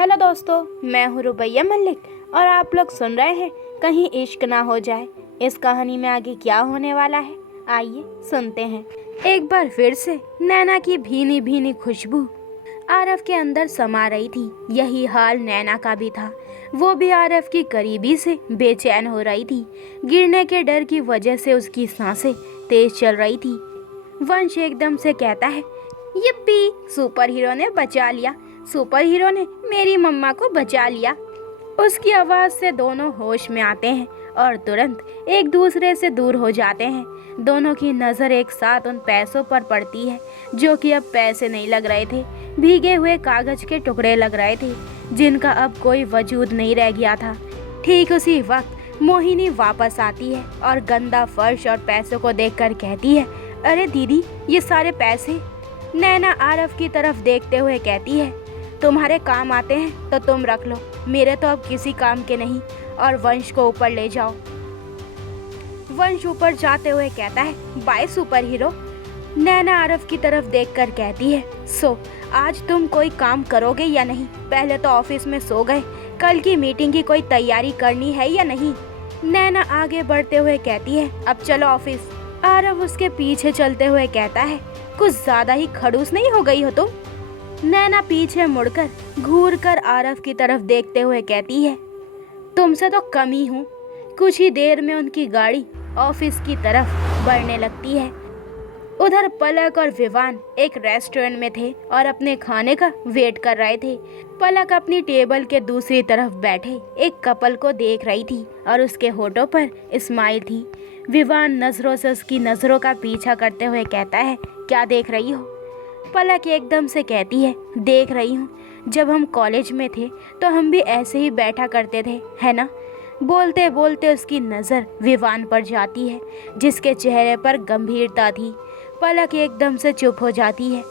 Hello दोस्तों, मैं हूँ रुबैया मलिक और आप लोग सुन रहे हैं कहीं इश्क ना हो जाए। इस कहानी में आगे क्या होने वाला है, आइए सुनते हैं। एक बार फिर से नैना की भीनी भीनी खुशबू आरव के अंदर समा रही थी। यही हाल नैना का भी था। वो भी आरव की करीबी से बेचैन हो रही थी। गिरने के डर की वजह से उसकी सांसें तेज चल रही थी। वंश एकदम से कहता है, yippee! सुपर हीरो ने बचा लिया। सुपर हीरो ने मेरी मम्मा को बचा लिया। उसकी आवाज़ से दोनों होश में आते हैं और तुरंत एक दूसरे से दूर हो जाते हैं। दोनों की नज़र एक साथ उन पैसों पर पड़ती है जो कि अब पैसे नहीं लग रहे थे, भीगे हुए कागज के टुकड़े लग रहे थे जिनका अब कोई वजूद नहीं रह गया था। ठीक उसी वक्त मोहिनी वापस आती है और गंदा फर्श और पैसों को देखकर कहती है, अरे दीदी, ये सारे पैसे। नैना आरव की तरफ देखते हुए कहती है, तुम्हारे काम आते हैं तो तुम रख लो, मेरे तो अब किसी काम के नहीं। और वंश को ऊपर ले जाओ। वंश ऊपर जाते हुए कहता है, बाय सुपर हीरो। नैना आरव की तरफ देखकर कहती है, सो आज तुम कोई काम करोगे या नहीं? पहले तो ऑफिस में सो गए, कल की मीटिंग की कोई तैयारी करनी है या नहीं? नैना आगे बढ़ते हुए कहती है, अब चलो ऑफिस। आरव उसके पीछे चलते हुए कहता है, कुछ ज्यादा ही खड़ूस नहीं हो गई हो तुम? नैना पीछे मुड़कर घूर कर आरव की तरफ देखते हुए कहती है, तुमसे तो कम ही हूँ। कुछ ही देर में उनकी गाड़ी ऑफिस की तरफ बढ़ने लगती है। उधर पलक और विवान एक रेस्टोरेंट में थे और अपने खाने का वेट कर रहे थे। पलक अपनी टेबल के दूसरी तरफ बैठे एक कपल को देख रही थी और उसके होठों पर स्माइल थी। विवान नजरों से उसकी नजरों का पीछा करते हुए कहता है, क्या देख रही हो? पलक एकदम से कहती है, देख रही हूँ, जब हम कॉलेज में थे तो हम भी ऐसे ही बैठा करते थे, है ना? बोलते बोलते उसकी नज़र विवान पर जाती है जिसके चेहरे पर गंभीरता थी। पलक एकदम से चुप हो जाती है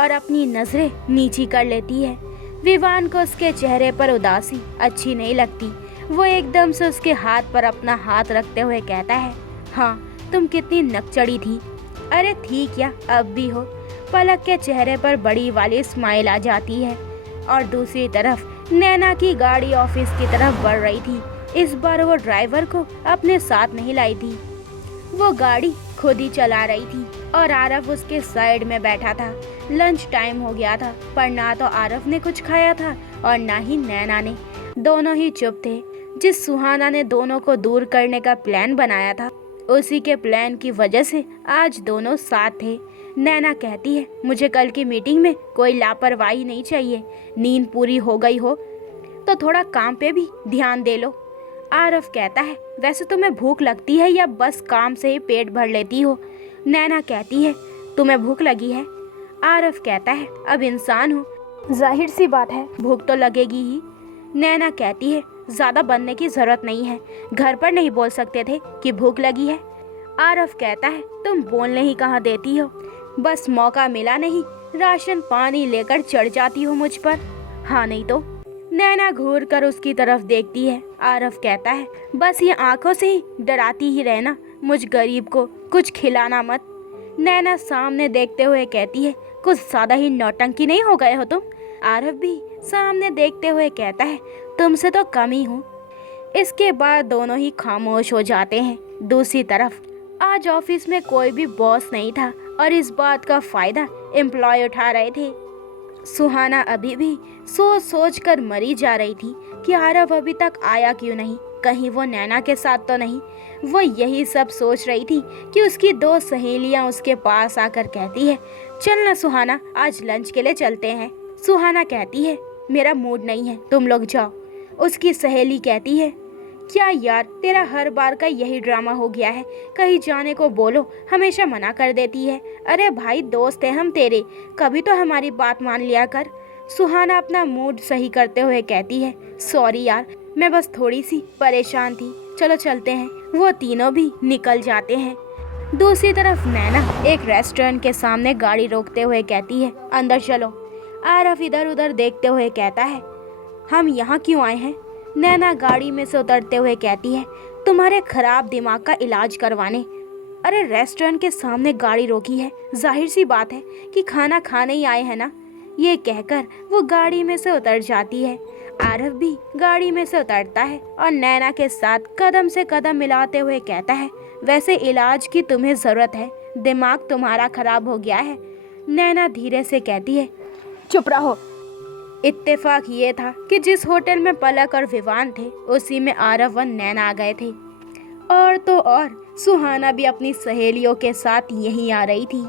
और अपनी नज़रें नीची कर लेती है। विवान को उसके चेहरे पर उदासी अच्छी नहीं लगती। वो एकदम से उसके हाथ पर अपना हाथ रखते हुए कहता है, हाँ, तुम कितनी नकचड़ी थी। अरे थी क्या, अब भी हो। पलक के चेहरे पर बड़ी वाली स्माइल आ जाती है और दूसरी तरफ नैना की गाड़ी ऑफिस की तरफ बढ़ रही थी। इस बार वो ड्राइवर को अपने साथ नहीं लाई थी, वो गाड़ी खुद ही चला रही थी और आरव उसके साइड में बैठा था। लंच टाइम हो गया था, पर ना तो आरव ने कुछ खाया था और ना ही नैना ने। दोनों ही चुप थे। जिस सुहाना ने दोनों को दूर करने का प्लान बनाया था, उसी के प्लान की वजह से आज दोनों साथ थे। नैना कहती है, मुझे कल की मीटिंग में कोई लापरवाही नहीं चाहिए। नींद पूरी हो गई हो तो थोड़ा काम पे भी ध्यान दे लो। आरव कहता है, वैसे तुम्हें भूख लगती है या बस काम से ही पेट भर लेती हो? नैना कहती है, तुम्हें भूख लगी है? आरव कहता है, अब इंसान हूँ, जाहिर सी बात है भूख तो लगेगी ही। नैना कहती है, ज़्यादा बनने की ज़रूरत नहीं है, घर पर नहीं बोल सकते थे कि भूख लगी है? आरव कहता है, तुम बोलने ही कहाँ देती हो, बस मौका मिला नहीं राशन पानी लेकर चढ़ जाती हो मुझ पर, हाँ नहीं तो। नैना घूर कर उसकी तरफ देखती है। आरव कहता है, बस ये आंखों से ही डराती ही रहना, मुझ गरीब को कुछ खिलाना मत। नैना सामने देखते हुए कहती है, कुछ ज़्यादा ही नौटंकी नहीं हो गए हो तुम? आरव भी सामने देखते हुए कहता है, तुमसे तो कम ही हूँ। इसके बाद दोनों ही खामोश हो जाते हैं। दूसरी तरफ आज ऑफिस में कोई भी बॉस नहीं था और इस बात का फ़ायदा एम्प्लॉय उठा रहे थे। सुहाना अभी भी सोच सोच कर मरी जा रही थी कि आरव अभी तक आया क्यों नहीं, कहीं वो नैना के साथ तो नहीं। वो यही सब सोच रही थी कि उसकी दो सहेलियां उसके पास आकर कहती है, चल ना सुहाना, आज लंच के लिए चलते हैं। सुहाना कहती है, मेरा मूड नहीं है, तुम लोग जाओ। उसकी सहेली कहती है, क्या यार, तेरा हर बार का यही ड्रामा हो गया है, कहीं जाने को बोलो हमेशा मना कर देती है। अरे भाई, दोस्त है हम तेरे, कभी तो हमारी बात मान लिया कर। सुहाना अपना मूड सही करते हुए कहती है, सॉरी यार, मैं बस थोड़ी सी परेशान थी, चलो चलते हैं। वो तीनों भी निकल जाते हैं। दूसरी तरफ नैना एक रेस्टोरेंट के सामने गाड़ी रोकते हुए कहती है, अंदर चलो। आरव इधर उधर देखते हुए कहता है, हम यहाँ क्यों आए हैं? नैना गाड़ी में से उतरते हुए कहती है, तुम्हारे खराब दिमाग का इलाज करवाने। अरे रेस्टोरेंट के सामने गाड़ी रोकी है, जाहिर सी बात है कि खाना खाने ही आए हैं ना। ये कहकर वो गाड़ी में से उतर जाती है। आरव भी गाड़ी में से उतरता है और नैना के साथ कदम से कदम मिलाते हुए कहता है, वैसे इलाज की तुम्हें ज़रूरत है, दिमाग तुम्हारा खराब हो गया है। नैना धीरे से कहती है, चुप रहो। इत्तेफाक ये था कि जिस होटल में पलक और विवान थे उसी में आरव और नैना आ गए थे। और तो और सुहाना भी अपनी सहेलियों के साथ यहीं आ रही थी।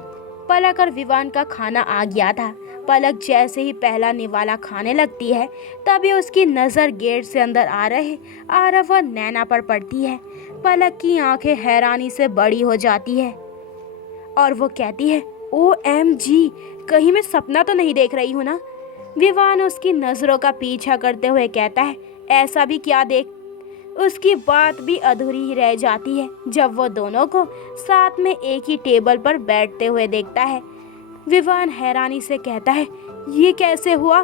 पलक और विवान का खाना आ गया था। पलक जैसे ही पहला निवाला खाने लगती है तभी उसकी नज़र गेट से अंदर आ रहे आरव और नैना पर पड़ती है। पलक की आंखें हैरानी से बड़ी हो जाती है और वो कहती है, OMG, कहीं मैं सपना तो नहीं देख रही हूँ ना। विवान उसकी नज़रों का पीछा करते हुए कहता है, ऐसा भी क्या देख। उसकी बात भी अधूरी ही रह जाती है जब वो दोनों को साथ में एक ही टेबल पर बैठते हुए देखता है। विवान हैरानी से कहता है, ये कैसे हुआ।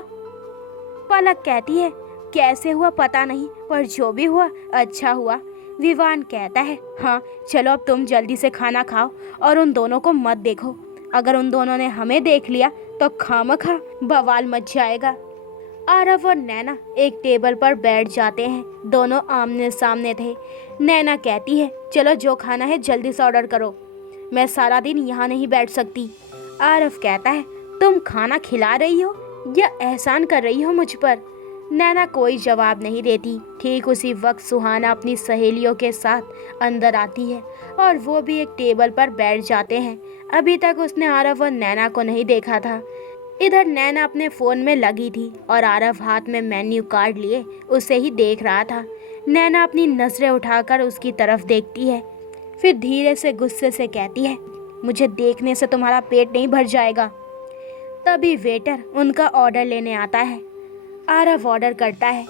पलक कहती है, कैसे हुआ पता नहीं, पर जो भी हुआ अच्छा हुआ। विवान कहता है, हाँ चलो अब तुम जल्दी से खाना खाओ और उन दोनों को मत देखो। अगर उन दोनों ने हमें देख लिया तो खामखा बवाल मच जाएगा। आरव और नैना एक टेबल पर बैठ जाते हैं। दोनों आमने सामने थे। नैना कहती है, चलो जो खाना है जल्दी से ऑर्डर करो, मैं सारा दिन यहाँ नहीं बैठ सकती। आरव कहता है, तुम खाना खिला रही हो या एहसान कर रही हो मुझ पर। नैना कोई जवाब नहीं देती। ठीक उसी वक्त सुहाना अपनी सहेलियों के साथ अंदर आती है और वो भी एक टेबल पर बैठ जाते हैं। अभी तक उसने आरव और नैना को नहीं देखा था। इधर नैना अपने फ़ोन में लगी थी और आरव हाथ में मेन्यू कार्ड लिए उसे ही देख रहा था। नैना अपनी नज़रें उठाकर उसकी तरफ देखती है, फिर धीरे से गुस्से से कहती है, मुझे देखने से तुम्हारा पेट नहीं भर जाएगा। तभी वेटर उनका ऑर्डर लेने आता है। आरव ऑर्डर करता है,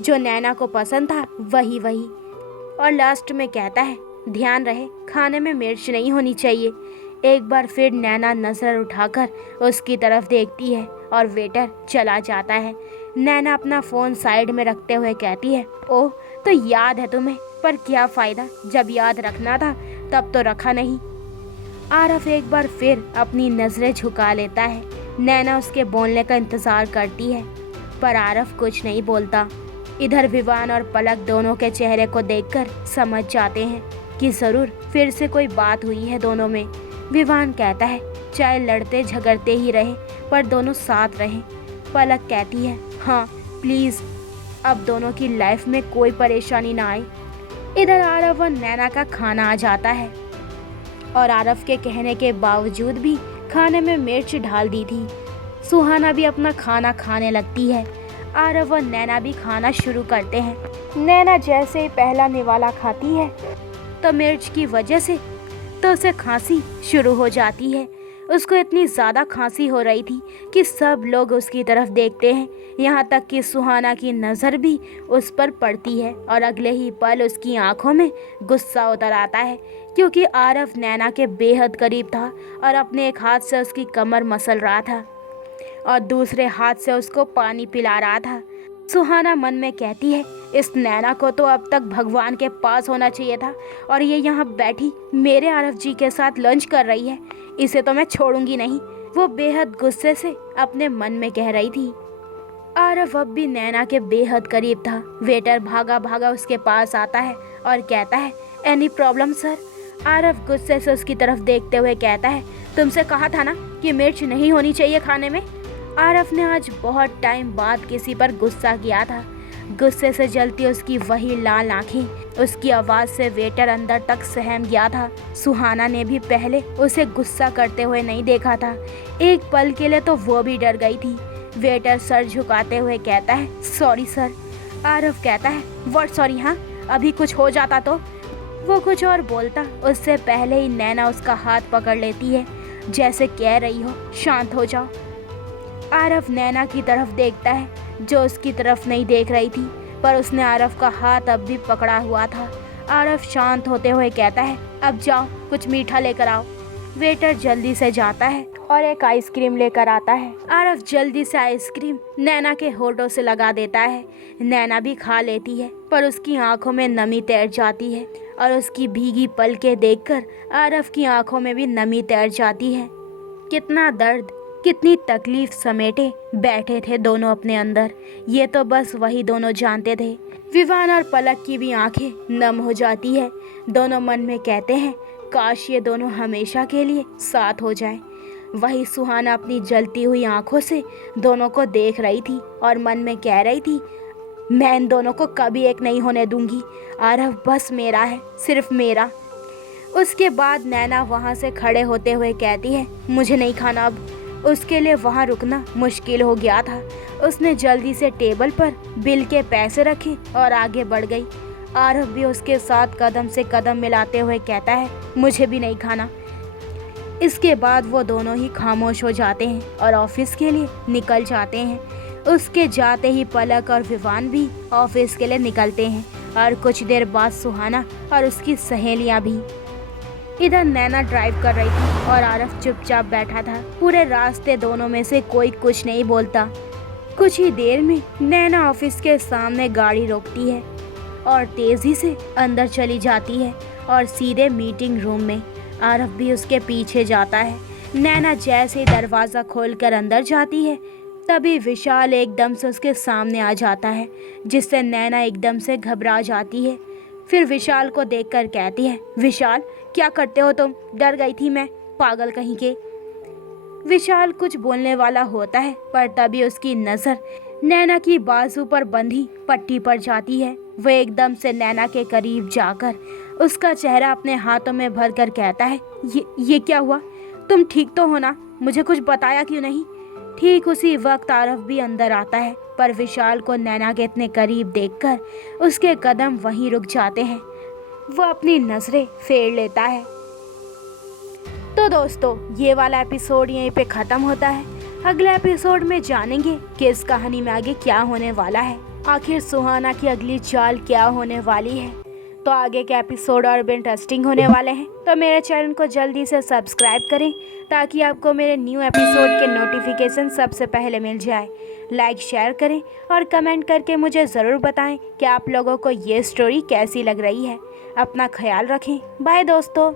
जो नैना को पसंद था वही और लास्ट में कहता है, ध्यान रहे खाने में मिर्च नहीं होनी चाहिए। एक बार फिर नैना नज़र उठाकर उसकी तरफ देखती है और वेटर चला जाता है। नैना अपना फ़ोन साइड में रखते हुए कहती है, ओह तो याद है तुम्हें, पर क्या फ़ायदा, जब याद रखना था तब तो रखा नहीं। आरव एक बार फिर अपनी नज़रें झुका लेता है। नैना उसके बोलने का इंतज़ार करती है पर आरव कुछ नहीं बोलता। इधर विवान और पलक दोनों के चेहरे को देखकर समझ जाते हैं कि ज़रूर फिर से कोई बात हुई है दोनों में। विवान कहता है, चाहे लड़ते झगड़ते ही रहे पर दोनों साथ रहें। पलक कहती है, हाँ प्लीज़, अब दोनों की लाइफ में कोई परेशानी ना आए। इधर आरव और नैना का खाना आ जाता है और आरव के कहने के बावजूद भी खाने में मिर्च डाल दी थी। सुहाना भी अपना खाना खाने लगती है। आरव और नैना भी खाना शुरू करते हैं। नैना जैसे ही पहला निवाला खाती है तो मिर्च की वजह से तो उसे खांसी शुरू हो जाती है। उसको इतनी ज़्यादा खांसी हो रही थी कि सब लोग उसकी तरफ देखते हैं, यहाँ तक कि सुहाना की नज़र भी उस पर पड़ती है और अगले ही पल उसकी आंखों में गुस्सा उतर आता है, क्योंकि आरव नैना के बेहद करीब था और अपने एक हाथ से उसकी कमर मसल रहा था और दूसरे हाथ से उसको पानी पिला रहा था। सुहाना मन में कहती है, इस नैना को तो अब तक भगवान के पास होना चाहिए था और ये यहाँ बैठी मेरे आरव जी के साथ लंच कर रही है, इसे तो मैं छोड़ूंगी नहीं। वो बेहद गुस्से से अपने मन में कह रही थी। आरव अब भी नैना के बेहद करीब था। वेटर भागा भागा उसके पास आता है और कहता है, एनी प्रॉब्लम सर। आरव गुस्से से उसकी तरफ देखते हुए कहता है, तुमसे कहा था ना कि मिर्च नहीं होनी चाहिए खाने में। आरव ने आज बहुत टाइम बाद किसी पर गुस्सा किया था। गुस्से से जलती उसकी वही लाल आंखें, उसकी आवाज़ से वेटर अंदर तक सहम गया था। सुहाना ने भी पहले उसे गुस्सा करते हुए नहीं देखा था। एक पल के लिए तो वो भी डर गई थी। वेटर सर झुकाते हुए कहता है, सॉरी सर। आरव कहता है, व्हाट सॉरी, हाँ अभी कुछ हो जाता तो। वो कुछ और बोलता उससे पहले ही नैना उसका हाथ पकड़ लेती है, जैसे कह रही हो शांत हो जाओ। आरव नैना की तरफ देखता है, जो उसकी तरफ नहीं देख रही थी, पर उसने आरव का हाथ अब भी पकड़ा हुआ था। आरव शांत होते हुए कहता है, अब जाओ कुछ मीठा लेकर आओ। वेटर जल्दी से जाता है और एक आइसक्रीम लेकर आता है। आरव जल्दी से आइसक्रीम नैना के होठों से लगा देता है। नैना भी खा लेती है, पर उसकी आंखों में नमी तैर जाती है और उसकी भीगी पलकें देखकर आरव की आंखों में भी नमी तैर जाती है। कितना दर्द, कितनी तकलीफ समेटे बैठे थे दोनों अपने अंदर। ये तो बस वही दोनों जानते थे। विवान और पलक की भी आंखें नम हो जाती है। दोनों मन में कहते हैं काश ये दोनों हमेशा के लिए साथ हो जाए। वही सुहाना अपनी जलती हुई आंखों से दोनों को देख रही थी और मन में कह रही थी मैं इन दोनों को कभी एक नहीं होने दूंगी। आरव बस मेरा है, सिर्फ मेरा। उसके बाद नैना वहाँ से खड़े होते हुए कहती है मुझे नहीं खाना अब। उसके लिए वहाँ रुकना मुश्किल हो गया था। उसने जल्दी से टेबल पर बिल के पैसे रखे और आगे बढ़ गई। आरव भी उसके साथ कदम से कदम मिलाते हुए कहता है मुझे भी नहीं खाना। इसके बाद वो दोनों ही खामोश हो जाते हैं और ऑफिस के लिए निकल जाते हैं। उसके जाते ही पलक और विवान भी ऑफिस के लिए निकलते हैं और कुछ देर बाद सुहाना और उसकी सहेलियां भी। इधर नैना ड्राइव कर रही थी और आरव चुपचाप बैठा था। पूरे रास्ते दोनों में से कोई कुछ नहीं बोलता। कुछ ही देर में नैना ऑफिस के सामने गाड़ी रोकती है और तेजी से अंदर चली जाती है और सीधे मीटिंग रूम में। आरव भी उसके पीछे जाता है। नैना जैसे ही दरवाज़ा खोलकर अंदर जाती है तभी विशाल एकदम से उसके सामने आ जाता है, जिससे नैना एकदम से घबरा जाती है। फिर विशाल को देखकर कहती है विशाल क्या करते हो तुम? डर गई थी मैं, पागल कहीं के। विशाल कुछ बोलने वाला होता है पर तभी उसकी नज़र नैना की बाजू पर बंधी पट्टी पर जाती है। वह एकदम से नैना के करीब जाकर उसका चेहरा अपने हाथों में भरकर कहता है ये क्या हुआ? तुम ठीक तो हो ना? मुझे कुछ बताया क्यों नहीं? ठीक उसी वक्त आरव भी अंदर आता है पर विशाल को नैना के इतने करीब देखकर उसके कदम वहीं रुक जाते हैं। वह अपनी नजरें फेर लेता है। तो दोस्तों ये वाला एपिसोड यहीं पे ख़त्म होता है। अगले एपिसोड में जानेंगे कि इस कहानी में आगे क्या होने वाला है। आखिर सुहाना की अगली चाल क्या होने वाली है। तो आगे के एपिसोड और भी इंटरेस्टिंग होने वाले हैं। तो मेरे चैनल को जल्दी से सब्सक्राइब करें ताकि आपको मेरे न्यू एपिसोड के नोटिफिकेशन सबसे पहले मिल जाए। लाइक शेयर करें और कमेंट करके मुझे ज़रूर बताएं कि आप लोगों को ये स्टोरी कैसी लग रही है। अपना ख्याल रखें। बाय दोस्तों।